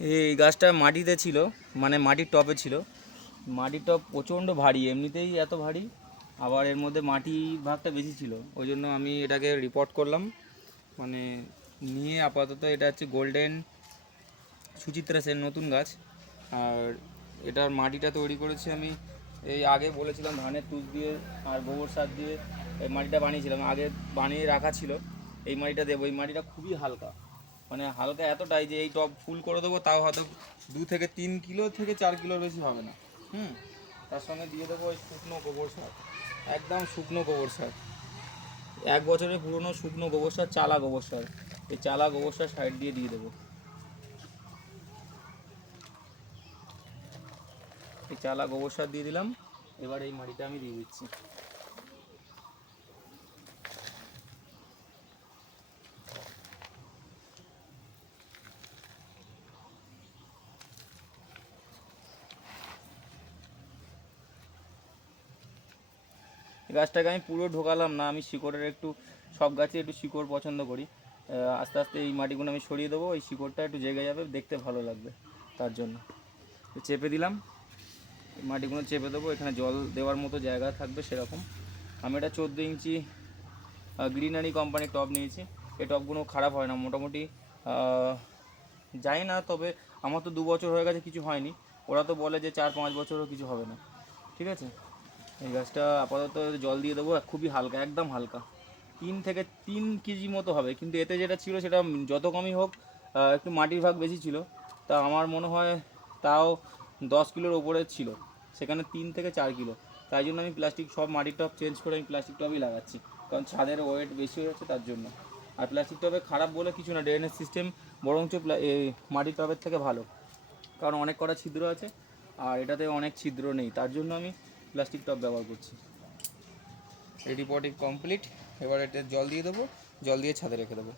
এই গাছটা মাটিতে ছিল, মানে মাটির টবে ছিল। মাটির টব প্রচণ্ড ভারী, এমনিতেই এত ভারী, আবার এর মধ্যে মাটি ভাগটা বেশি ছিল, ওই জন্য আমি এটাকে রিপোর্ট করলাম। মানে নিয়ে আপাতত এটা হচ্ছে গোল্ডেন সুচিত্রা সেন, নতুন গাছ। আর এটার মাটিটা তৈরি করেছি আমি, এই আগে বলেছিলাম ধানের তুষ দিয়ে আর গোবর সার দিয়ে এই মাটিটা বানিয়েছিলাম, আগে বানিয়ে রাখা ছিল। এই মাটিটা দেবো। এই মাটিটা খুবই হালকা, মানে হালকা এতটাই যে এই টব ফুল করে দেবো, তাও হয়তো 2 থেকে 3 কিলো থেকে 4 কিলোর বেশি হবে না। তার সঙ্গে দিয়ে দেবো ওই শুকনো গোবর সার, একদম শুকনো গোবর সার, 1 বছরের পুরনো শুকনো গোবর সার, চালা গোবর সার। এই চালা গোবর সার সাইড দিয়ে দেবো। এই চালা গোবর সার দিয়ে দিলাম। এবার এই মাটিটা আমি দিয়ে দিচ্ছি। গাছটাকে আমি পুরো ঢোকালাম না, আমি শিকড়ের একটু, সব গাছে একটু শিকড় পছন্দ করি। আস্তে আস্তে এই মাটিগুলো আমি সরিয়ে দেবো, এই শিকড়টা একটু জেগে যাবে, দেখতে ভালো লাগবে, তার জন্য চেপে দিলাম। এই মাটিগুলো চেপে দেবো, এখানে জল দেওয়ার মতো জায়গা থাকবে সেরকম। আমি এটা 14 ইঞ্চি গ্রিনারি কোম্পানির টব নিয়েছি। এই টবগুলো খারাপ হয় না মোটামুটি, জানি না, তবে আমার তো 2 বছর হয়ে গেছে, কিছু হয়নি। ওরা তো বলে যে 4-5 বছরও কিছু হবে না। ঠিক আছে, এই গাছটা আপাতত জল দিয়ে দেবো, খুবই হালকা, একদম হালকা, 3 থেকে 3 কেজি মতো হবে। কিন্তু এতে যেটা ছিল সেটা যত কমই হোক, একটু মাটির ভাগ বেশি ছিল, তা আমার মনে হয় তাও 10 কিলোর ওপরে ছিল, সেখানে 3 থেকে 4 কিলো। তাই জন্য আমি প্লাস্টিক সব মাটির টব চেঞ্জ করে আমি প্লাস্টিক টবই লাগাচ্ছি, কারণ ছাদের ওয়েট বেশি হয়ে যাচ্ছে তার জন্য। আর প্লাস্টিক টবে খারাপ বলে কিছু না, ড্রেনেজ সিস্টেম বরঞ্চ এই মাটির টবের থেকে ভালো, কারণ অনেক কটা ছিদ্র আছে, আর এটাতে অনেক ছিদ্র নেই, তার জন্য আমি প্লাস্টিক টব ব্যবহার করছি। Reporting complete. এবার এটা জল দিয়ে দেবো, জল দিয়ে ছাদে রেখে দেবো।